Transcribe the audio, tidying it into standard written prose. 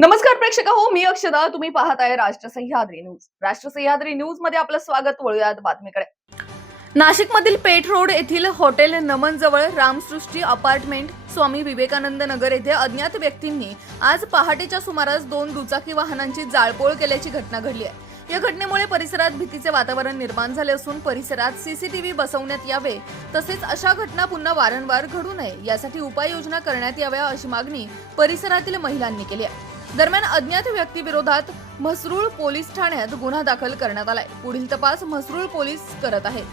नमस्कार प्रेक्षक हो, मी अक्षदा. तुम्ही पाहत आहे राष्ट्र सह्याद्री न्यूज. राष्ट्र सह्याद्री न्यूज मध्ये आपलं स्वागत. वळूयात बातमीकडे. नाशिकमधील पेठ रोड येथील हॉटेल नमन जवळ रामसृष्टी अपार्टमेंट स्वामी विवेकानंद नगर येथे अज्ञात व्यक्तींनी आज पहाटेच्या सुमारास 2 दुचाकी वाहनांची जाळपोळ केल्याची घटना घडली आहे. या घटनेमुळे परिसरात भीतीचे वातावरण निर्माण झाले असून परिसरात सीसीटीव्ही बसवण्यात यावे तसेच अशा घटना पुन्हा वारंवार घडू नये यासाठी उपाययोजना करण्यात याव्या अशी मागणी परिसरातील महिलांनी केली आहे. दरम्यान अज्ञात व्यक्तीविरोधात म्हसरूळ पोलीस ठाण्यात गुन्हा दाखल करण्यात आलाय. पुढील तपास म्हसरूळ पोलीस करत आहेत.